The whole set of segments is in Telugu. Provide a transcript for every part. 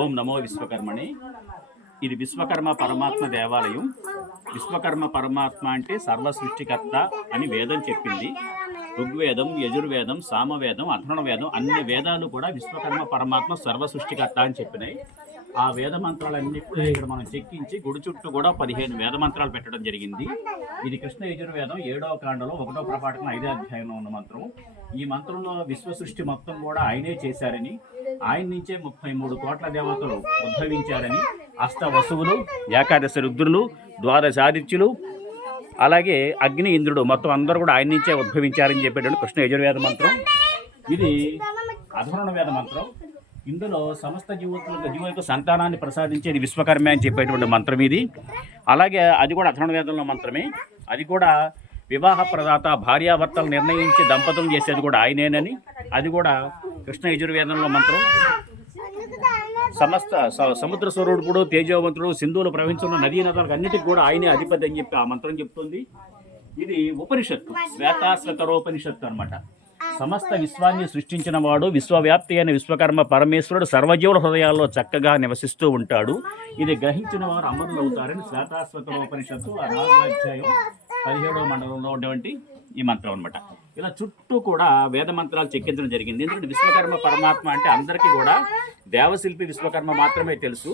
ఓం నమో విశ్వకర్మణి. ఇది విశ్వకర్మ పరమాత్మ దేవాలయం. విశ్వకర్మ పరమాత్మ అంటే సర్వ సృష్టికర్త అని వేదం చెప్పింది. ఋగ్వేదం, యజుర్వేదం, సామవేదం, అథర్వణ వేదం అన్ని వేదాలు కూడా విశ్వకర్మ పరమాత్మ సర్వ సృష్టికర్త అని చెప్పినాయి. ఆ వేద మంత్రాలన్నీ కూడా ఇక్కడ మనం చెక్కించి గుడి చుట్టూ కూడా 15 వేద మంత్రాలు పెట్టడం జరిగింది. ఇది కృష్ణ యజుర్వేదం 7వ కాండలో 1వ ప్రపాఠకం 5వ అధ్యాయంలో ఉన్న మంత్రం. ఈ మంత్రంలో విశ్వ సృష్టి మొత్తం కూడా ఆయనే చేశారని, ఆయన నుంచే 33 కోట్ల దేవతలు ఉద్భవించారని, అష్ట వసువులు, ఏకాదశ రుద్రులు, ద్వాదశ ఆదిత్యులు, అలాగే అగ్ని, ఇంద్రుడు మొత్తం అందరూ కూడా ఆయన నుంచే ఉద్భవించారని చెప్పేటువంటి కృష్ణ యజుర్వేద మంత్రం. ఇది అధర్వణ వేద మంత్రం. ఇందులో సమస్త జీవులకు సంతానాన్ని ప్రసాదించేది విశ్వకర్మ అని చెప్పేటువంటి మంత్రం ఇది. అలాగే అది కూడా అధర్వణ వేదంలో మంత్రమే. అది కూడా వివాహ ప్రదాత, భార్యాభర్తలు నిర్ణయించి దంపతులు చేసేది కూడా ఆయనేనని, అది కూడా కృష్ణ యజుర్వేదంలో మంత్రం. సమస్త సముద్ర స్వరూపుడు, తేజోవంతుడు, సింధువులు ప్రవహించున్న నదీ నదులకు అన్నిటికీ కూడా ఆయనే అధిపతి అని చెప్పి ఆ మంత్రం చెప్తుంది. ఇది ఉపనిషత్తు, శ్వేతాశ్వతరోపనిషత్తు అనమాట. సమస్త విశ్వాన్ని సృష్టించిన వాడు, విశ్వవ్యాప్తి అయిన విశ్వకర్మ పరమేశ్వరుడు సర్వజీవుల హృదయాల్లో చక్కగా నివసిస్తూ ఉంటాడు. ఇది గ్రహించిన వారు అమరులు అవుతారని శ్వేతాశ్వతరోపనిషత్తు 4వ అధ్యాయం 17వ మండలంలో ఉన్నటువంటి ఈ మంత్రం అనమాట. ఇలా చుట్టూ కూడా వేద మంత్రాలు చెక్కించడం జరిగింది. ఎందుకంటే విశ్వకర్మ పరమాత్మ అంటే అందరికీ కూడా దేవశిల్పి విశ్వకర్మ మాత్రమే తెలుసు.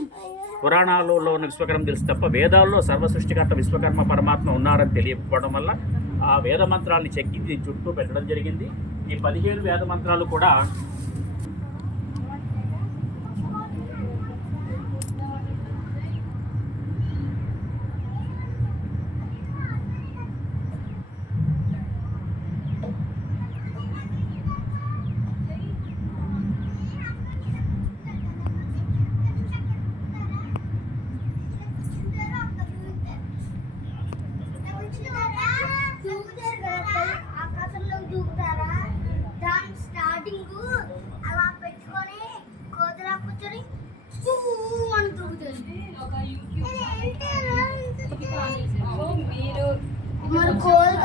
పురాణాలలో ఉన్న విశ్వకర్మ తెలుసు తప్ప వేదాల్లో సర్వ సృష్టికర్త విశ్వకర్మ పరమాత్మ ఉన్నారని తెలియకపోవడం వల్ల ఆ వేద మంత్రాన్ని చెక్కించి చుట్టూ పెట్టడం జరిగింది. ఈ 15 వేద మంత్రాలు కూడా అలా పెట్టుకొని కోతలా కూర్చొని మరి కోల్